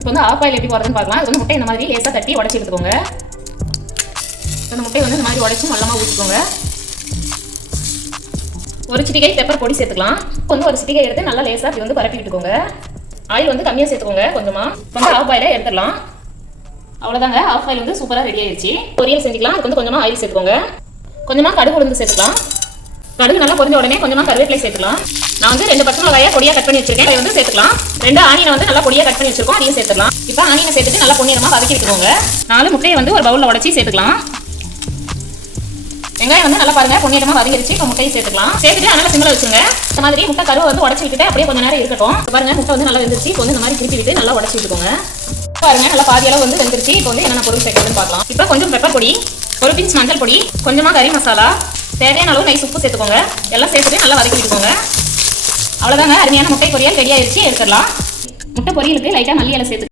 இப்போ வந்து of oil எப்படி போடுறதுன்னு பார்க்கலாம். இது வந்து முட்டை இந்த மாதிரி லேசாக தட்டி உடச்சி எடுத்துக்கோங்க. அந்த முட்டையை வந்து இந்த மாதிரி உடச்சி மொல்லமாக ஊற்றிக்கோங்க. ஒரு சிட்டிகை பெப்பர் பொடி சேர்த்துக்கலாம். இப்போ வந்து ஒரு சிட்டிகை எடுத்து நல்லா லேசாக அப்படி வந்து பரப்பி விட்டுக்கோங்க. ஆயில் வந்து கம்மியாக சேர்த்துக்கோங்க. கொஞ்சமாக வந்து ஆஃப் ஆயிலை எடுத்துடலாம். அவ்வளோதாங்க, ஆஃப் ஆயில் வந்து சூப்பராக ரெடி ஆயிடுச்சு. பொரியல் செஞ்சுக்கலாம். அதுக்கு வந்து கொஞ்சமாக ஆயில் சேர்த்துக்கோங்க. கொஞ்சமாக கடுகு உளுந்து சேர்த்துக்கலாம். கடுகு நல்லா பொரிஞ்ச உடனே கொஞ்சமாக கருவேப்பிலை சேர்த்துக்கலாம். நான் வந்து 2 பச்சை மிளகாயை பொடியாக கட் பண்ணி வச்சிருக்கேன். அதை வந்து சேர்த்துக்கலாம். 2 ஆனியனை வந்து நல்லா பொடியாக கட் பண்ணி வச்சிருக்கோம். அதையும் சேர்த்துக்கலாம். இப்போ ஆனியனை சேர்த்துட்டு நல்லா பொன்னிறமாக வதக்கி விட்டுக்கோங்க. 4 முட்டையை வந்து ஒரு பவுலில் உடச்சி சேர்த்துக்கலாம். வெங்காயம் வந்து நல்லா பாருங்க பொன்னிறமாக வதங்கிடுச்சு. இப்போ முட்டையை சேர்த்துக்கலாம். சேர்த்துட்டு நல்லா சிம்மில் வச்சுருங்க. இந்த மாதிரி முட்டை கருவை வந்து உடச்சி விட்டுட்டு அப்படியே கொஞ்சம் நேரம் இருக்கட்டும். பாருங்க முட்டை வந்து நல்லா வெந்துருச்சு. இப்போ வந்து இந்த மாதிரி திருப்பி விட்டு நல்லா உடச்சி விட்டுக்கோங்க. பாருங்க நல்லா பாதி அளவு வந்து வெந்துருச்சு. இப்போ வந்து என்னென்ன பொருள் சேர்க்கணும்னு பார்க்கலாம். இப்போ கொஞ்சம் பெப்பர் பொடி, ஒரு பிஞ்ச் மஞ்சள் பொடி, கொஞ்சமாக கறி மசாலா, தேவையான அளவு நைஸ் உப்பு சேர்த்துக்கோங்க. எல்லாம் சேர்த்துட்டு நல்லா வதக்கி விட்டுக்கோங்க. அவ்வளோதாங்க, அருமையான முட்டை பொரியல் ரெடி ஆயிடுச்சு. எடுத்துடலாம். முட்டை பொரியலுக்கு லைட்டாக மல்லி இலை சேர்த்து